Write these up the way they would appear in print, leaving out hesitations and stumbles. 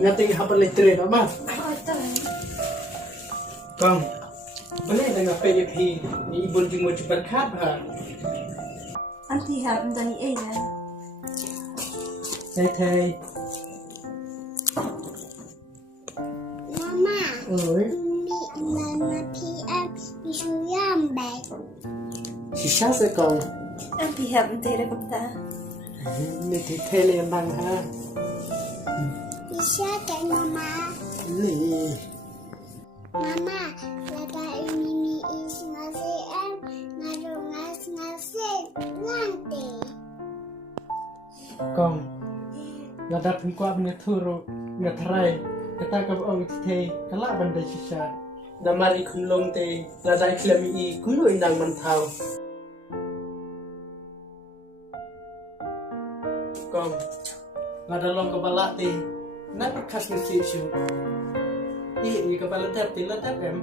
Ngating hapon litre na ma. Kong, boleh dengan PDP ni ibu di mau berkat ha. Anti haben dann die Ehe. Hey. Mama. Oi. Mama PM isuyam baik. Sisa sekong. Anti haben tere kapta. Ni tele yang bang ha. Bisa kan mama? Ni. Mama, lada ini is ngasih ngasih nanti. Kong. Lada pengkuat mengeturu ngeterai. Kata kau orang teh kelak bandai sisa. Damari kunlong te lada klami kulu indang mentau. Kong. Lada long kepala te. Nak khas nasi syu. Ini kepala tap em.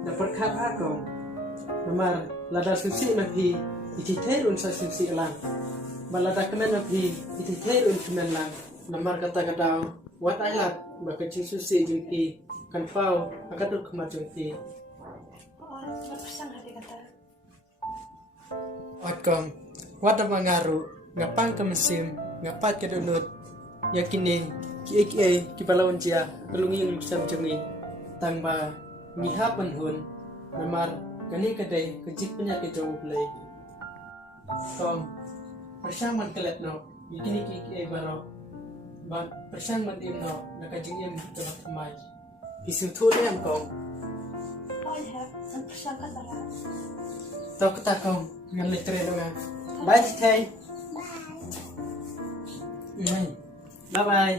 Dapat khat aku. Namar lada susi nabi itither unsa susi lang. Balada kemen nabi itither un kemen lang. Namar kata wat ailat baka susi jengki kan pau akatul kemajung ti. Napasang hati kata. Akong wat mangaru ngapang ke mesim ngapat ke dunut yakini ki balawon cia kelungi yung sam jengi tangba ngihap menhun namar kani kadai kejik penyakit jauh play kong persang man kelet no yakini ki baro ba persang man im no nakajing im tebak temai isu tu ni am kong Ya, napasang kata. tau kata kong ngan litre dengan bye tay bye bye.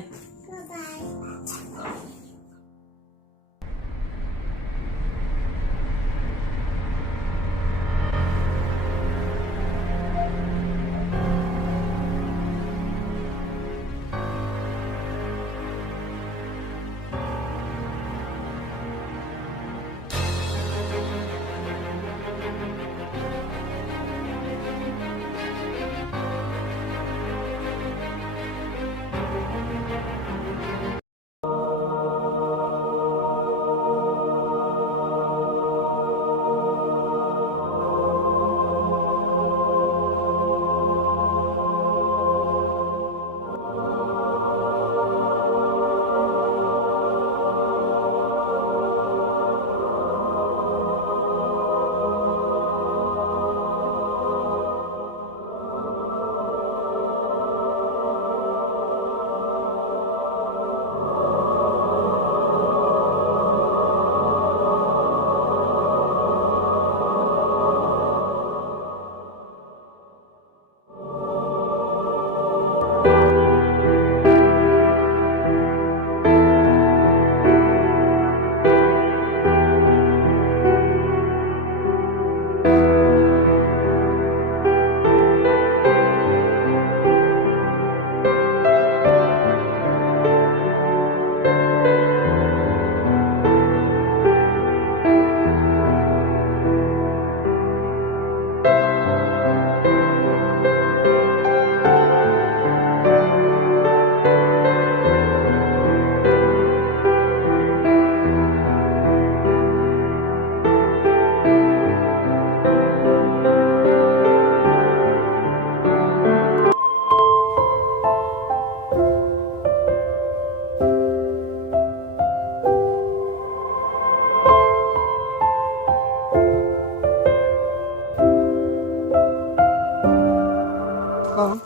Con,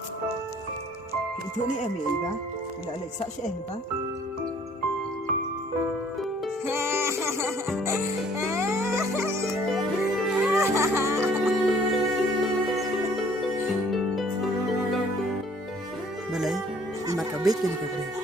chỗ này em ý ba, lại lại sợ em ta. Mà lấy, mặt cả biết cái này cả biết.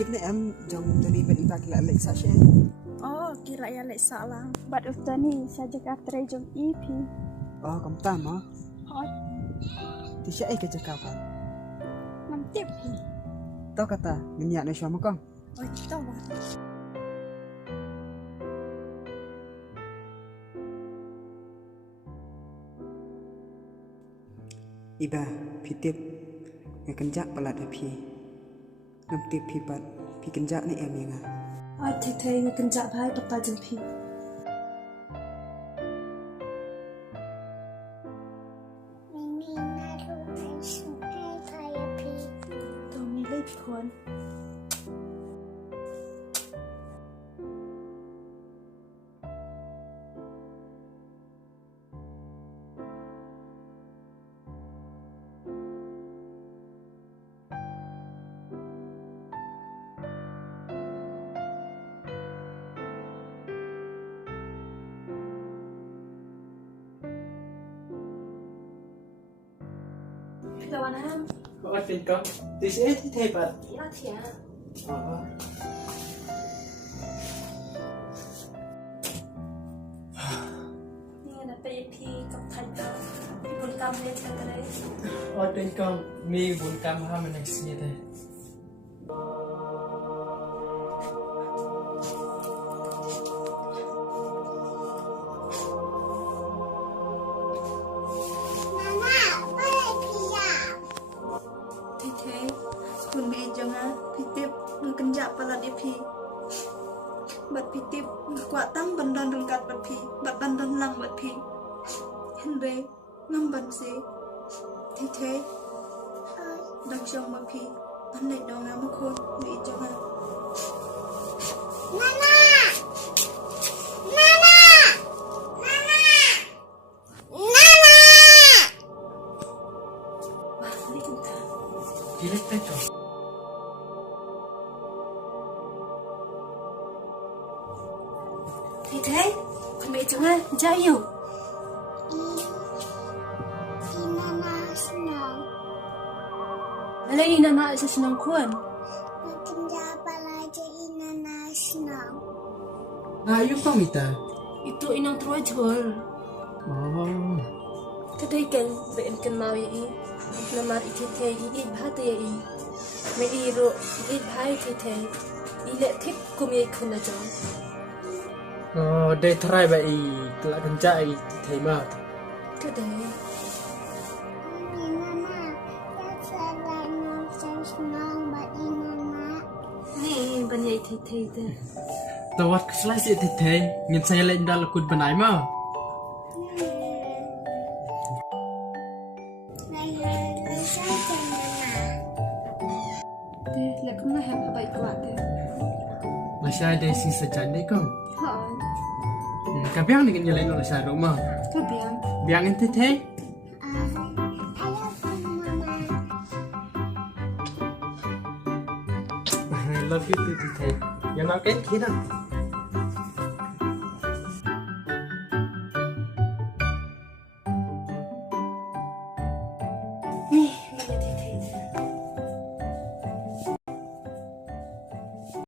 tiếp này em trong tadi beli pakai lek saja. Oh, kira ya lek salang. But uftani saya jaga trejong EP. Oh, kamu tam ah. Oh, Tisha ke Jakarta. mantip. Tahu kata minyak ni suami kau. Oh, tahu ba. Iba pitip ngai kenjak pelat api. Ngam tip pipat pi kenjak ni em yang. Oh, thei ngai kenjak bhai papa jeng pi. Mimi naru ai sungai kaya pi. To mi lei phon. Lawan ham. Kau ada kau. Tisha hebat. Ya thia. Oh. Ni na pe EP กับทันกรรมมีบุญกรรมเลยจังเลย Ada kau mi bun kam ha mana sini deh. Mama, boleh pia. Thei kun mi jonga pitip ngai kenjak pala di pi. Bat pitip kwa tang bandan rengkat bat pi, bat bandan lang bat pi. Henbe ngam ban se. Thei dang jong bat pi. Ban nei dong na ma khon mi jonga. Mama. Mama. Mama. Mama. Wah, ni kita. Jelek betul. Thei kun mi jonga jayu. Inana senang. Alai na na sa sinang kuan. Kerja apa lagi inana senang. Nah, yuk kau mita. Itu inang truai jol. Oh. Kadai kan ben kan mau yi. Nama iti thei i bhat ye i. Me i ro i bhai thei. I le thik kum ye khun na jong. Oh, deh try bai kelak kenjak ai thei ma. Kadai. Inana, ya salah nonton senang buat inana. Ni ban ye thei te. Tawat keselai si thei ngin saya lain dah lakut benai ma. Te le kum na hem bai kwa te. Masih ada sing sejan deh kau. Ha. Kabiang ni kan jalan lo sa rumah. Ka biang. Biang ente thei. Ayah pun mama. Love you too thei. Yang nak kan kita.